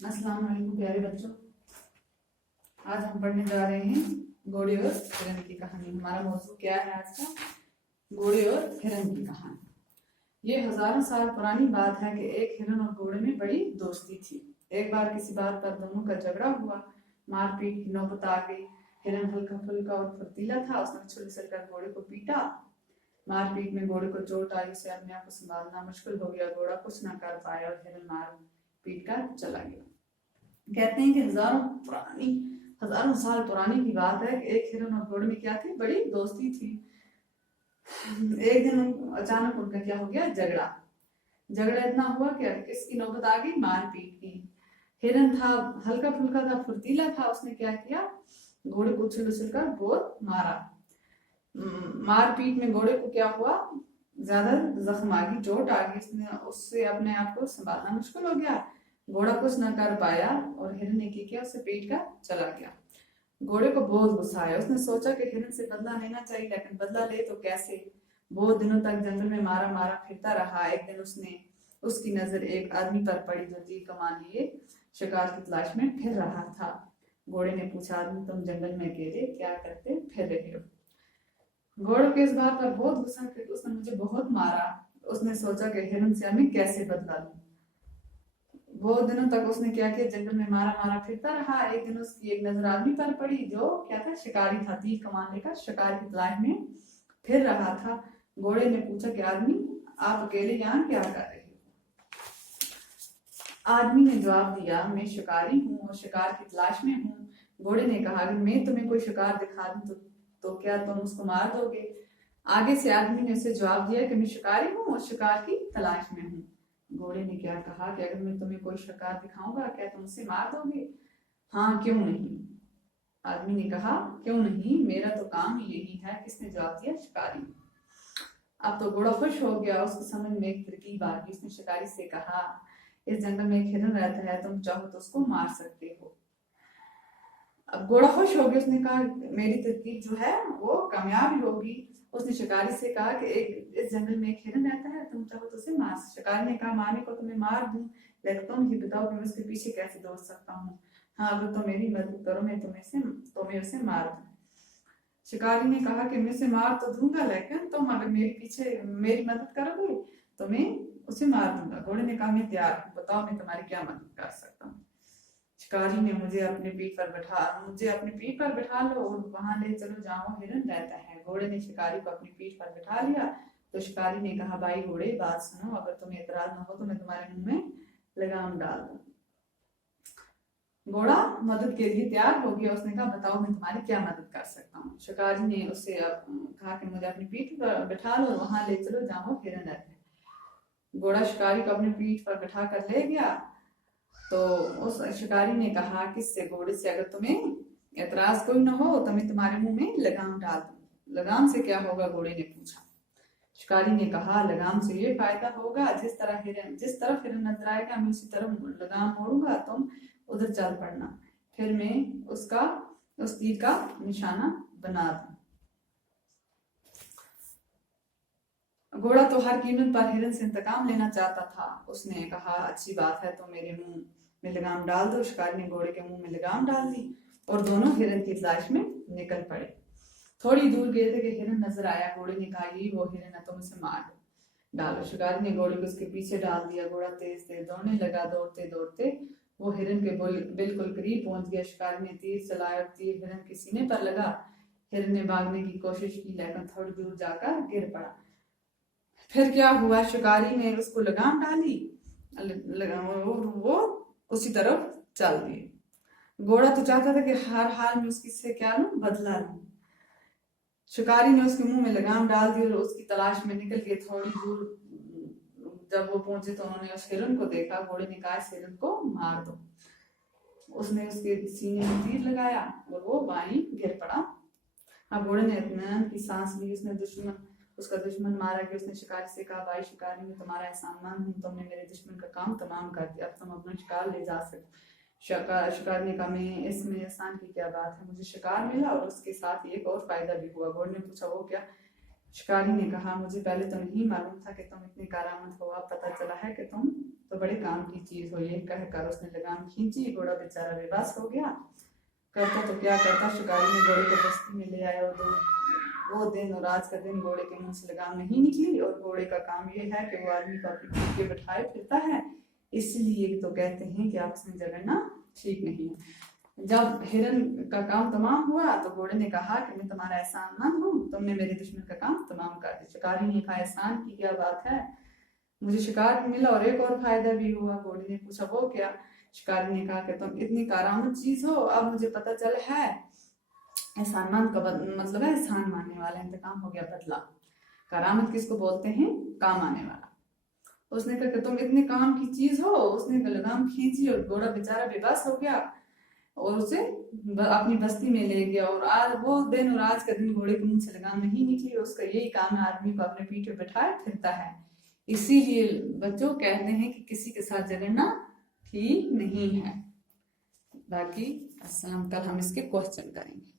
अस्सलाम वालेकुम प्यारे बच्चों। आज हम पढ़ने जा रहे हैं घोड़े और हिरन की कहानी। हमारा मौजूद क्या है आज का? घोड़े और हिरन की कहानी। ये हजारों साल पुरानी बात है कि एक हिरन और घोड़े में बड़ी दोस्ती थी। एक बार किसी बात पर दोनों का झगड़ा हुआ, मारपीट की नौबत आ गई। हिरन हल्का फुल्का और फुर्तीला था, उसने उछल उछल कर घोड़े को पीटा। मारपीट में घोड़े को चोट आई, उसे अपने आप को संभालना मुश्किल हो गया। घोड़ा कुछ न कर पाया और हिरन मार पीट कर चला गया। कहते हैं कि हजारों साल पुरानी की बात है कि एक हिरन और घोड़े में क्या थी, बड़ी दोस्ती थी। एक दिन अचानक उनका क्या हो गया, झगड़ा इतना हुआ कि किसकी नौबत आ गई, मारपीट की। हिरन था, हल्का फुल्का था, फुर्तीला था, उसने क्या किया, घोड़े को उछल उछल कर बहुत मारा। मारपीट में घोड़े को क्या हुआ, ज्यादा जख्म आ गई, चोट आ गई, उससे अपने आप को संभालना मुश्किल हो गया। घोड़ा कुछ न कर पाया और हिरन ने किया, उसे पीट कर चला गया। घोड़े को बहुत गुस्सा आया। उसने सोचा कि हिरन से बदला लेना चाहिए, लेकिन बदला ले तो कैसे। बहुत दिनों तक जंगल में मारा मारा फिरता रहा। एक दिन उसकी नजर एक आदमी पर पड़ी जो तीर कमान लिए शिकार की तलाश में फिर रहा था। घोड़े ने पूछा, आदमी तुम जंगल में अकेले क्या करते फिर रहे हो? घोड़े के इस बात पर बहुत गुस्सा कि उसने मुझे बहुत मारा। उसने सोचा कि हिरन से मैं कैसे बदला लूं। बहुत दिनों तक उसने क्या किया, जंगल में मारा मारा फिरता रहा। एक दिन उसकी एक नजर आदमी पर पड़ी जो क्या था, शिकारी था, तीर कमान लेकर शिकार की तलाश में फिर रहा था। घोड़े ने पूछा कि आदमी आप अकेले यहाँ क्या कर रहे हो? आदमी ने जवाब दिया, मैं शिकारी हूँ और शिकार की तलाश में हूँ। घोड़े ने कहा कि मैं तुम्हें कोई शिकार दिखा दूं तो क्या तुम उसको मार दोगे? आगे से आदमी ने उसे जवाब दिया कि मैं शिकारी हूँ और शिकार की तलाश में हूँ। घोड़े ने क्या कहा कि अगर मैं तुम्हें कोई शिकार दिखाऊंगा क्या तुम उसे मार दोगे? हाँ, क्यों नहीं। आदमी ने कहा, क्यों नहीं, मेरा तो काम ही यही है। किसने जवाब दिया? शिकारी। अब तो घोड़ा खुश हो गया, उसको समझ में एक तरकीब आ गई। उसने शिकारी से कहा, इस जंगल में एक हिरन रहता है, तुम चाहो तो उसको मार सकते हो। अब घोड़ा खुश हो गया, उसने कहा मेरी तरकीब जो है वो कामयाब होगी। उसने शिकारी से कहा कि इस जंगल में एक हिरन रहता है, तुम चाहो तो उसे मार। शिकारी ने कहा, मारने को तुम्हें मार दूं, लेकिन तुम ही बताओ कि मैं उसके पीछे कैसे दौड़ सकता हूँ। हाँ, अगर तुम मेरी मदद करो मैं तुम्हें उसे मार दूं। शिकारी ने कहा कि मैं उसे मार तो दूंगा, लेकिन तुम अगर मेरी मदद करोगे तो मैं उसे मार दूंगा। घोड़े ने कहा, मैं तैयार हूँ, बताओ मैं तुम्हारी क्या मदद कर सकता हूँ। शिकारी ने मुझे अपनी पीठ पर बिठा लो और वहां ले चलो जहाँ हिरन रहता है। घोड़े ने शिकारी को अपनी पीठ पर बिठा लिया। तो शिकारी ने कहा, भाई घोड़े बात सुनो, अगर तुम्हें एतराज न हो तो मैं तुम्हारे मुंह में लगाम डाल दूं। घोड़ा मदद के लिए तैयार हो गया। उसने कहा, बताओ मैं तुम्हारी क्या मदद कर सकता हूँ। शिकारी ने उससे कहा कि मुझे अपनी पीठ पर बिठा लो और वहां ले चलो जहाँ हिरन रहता है। घोड़ा शिकारी को अपनी पीठ पर बिठा कर ले गया। तो उस शिकारी ने कहा, किससे? घोड़े से, अगर तुम्हें एतराज कोई न हो तो मैं तुम्हारे मुंह में लगाम डाल दूं। लगाम से क्या होगा? घोड़े ने पूछा। शिकारी ने कहा, लगाम से ये फायदा होगा, जिस तरफ हिरन नजर आएगा मैं उसी तरफ लगाम मोड़ूंगा, तुम उधर चल पड़ना, फिर मैं उस तीर का निशाना बना दूं। घोड़ा तो हर कीमत पर हिरन से इंतकाम लेना चाहता था। उसने कहा, अच्छी बात है, तो मेरे मुंह में लगाम डाल दो। शिकारी ने घोड़े के मुंह में लगाम डाल दी और दोनों हिरन की तलाश में निकल पड़े। थोड़ी दूर गए थे कि हिरन नजर आया। घोड़े ने कहा, यही वो हिरन है, तुम उसे मार डालो। शिकारी ने घोड़े को उसके पीछे डाल दिया। घोड़ा तेज तेज दौड़ने लगा। दौड़ते दौड़ते वो हिरन के बिल्कुल करीब पहुंच गया। शिकारी ने तीर चलाया, तीर हिरन के सीने पर लगा। हिरन ने भागने की कोशिश की, लेकिन थोड़ी दूर जाकर गिर पड़ा। फिर क्या हुआ, शिकारी ने उसको लगाम डाली और वो उसी तरफ चल दिए। घोड़ा तो चाहता था कि हर हाल में उससे क्या लूं, बदला लूं। शिकारी ने उसके मुंह में लगाम डाल दी और उसकी तलाश में निकल गए। थोड़ी दूर जब वो पहुंचे तो उन्होंने उस हिरन को देखा। घोड़े ने कहा, इस हिरन को मार दो। उसने उसके सीने में तीर लगाया और वो वहीं गिर पड़ा। अब घोड़े ने इत्मीनान की सांस ली। उसका दुश्मन मारा गया। उसने शिकारी से कहा, भाई शिकारी, मैं तुम्हारा एहसानमंद हूँ, तुमने मेरे दुश्मन का काम तमाम कर दिया, अब तुम अपना शिकार ले जा सकते। शिकारी ने कहा, मैं इसमें एहसान की क्या बात है, मुझे शिकार मिला और उसके साथ एक और फायदा भी हुआ। घोड़े ने पूछा, वो क्या? शिकारी ने कहा, मुझे पहले तो नहीं मालूम था कि तुम इतने कारामद हो, अब पता चला है कि तुम तो बड़े काम की चीज हो। ये कहकर उसने लगाम खींची, घोड़ा बेचारा बेबस हो गया। करता तो क्या करता, शिकारी ने घोड़े को बस्ती में ले आया और वो दिन और आज का दिन घोड़े के मुंह से लगाम नहीं निकली। और घोड़े का काम ये है कि वो आदमी को अपनी पीठ पे बिठाए फिरता है, इसलिए तो कहते हैं कि आपस में झगड़ना ठीक नहीं है। जब हिरन का काम तमाम हुआ तो घोड़े ने कहा कि मैं तुम्हारा एहसानमंद हूँ, तुमने मेरे दुश्मन का काम तमाम कर दिया। शिकारी ने कहा एहसान की क्या बात है, मुझे शिकार भी मिला और एक और फायदा भी हुआ। घोड़े ने पूछा वो क्या। शिकारी ने कहा कि तुम इतनी कारामद चीज हो, अब मुझे पता चल है एहसानमंद का मतलब है एहसान मानने वाला, इंतकाम हो गया बदला। करामत किसको बोलते हैं, काम आने वाला। उसने कहा कि तुम इतने काम की चीज हो। उसने लगाम खींची और घोड़ा बेचारा बेबस हो गया और उसे अपनी बस्ती में ले गया। और आज वो दिन और आज का दिन घोड़े के मुंह से लगाम नहीं निकली। उसका यही काम है, आदमी को अपने पीठ पे बैठाए फिरता है। इसीलिए बच्चों कहते हैं कि किसी के साथ झगड़ना ठीक नहीं है। बाकी अस्सलाम, कल हम इसके क्वेश्चन करेंगे।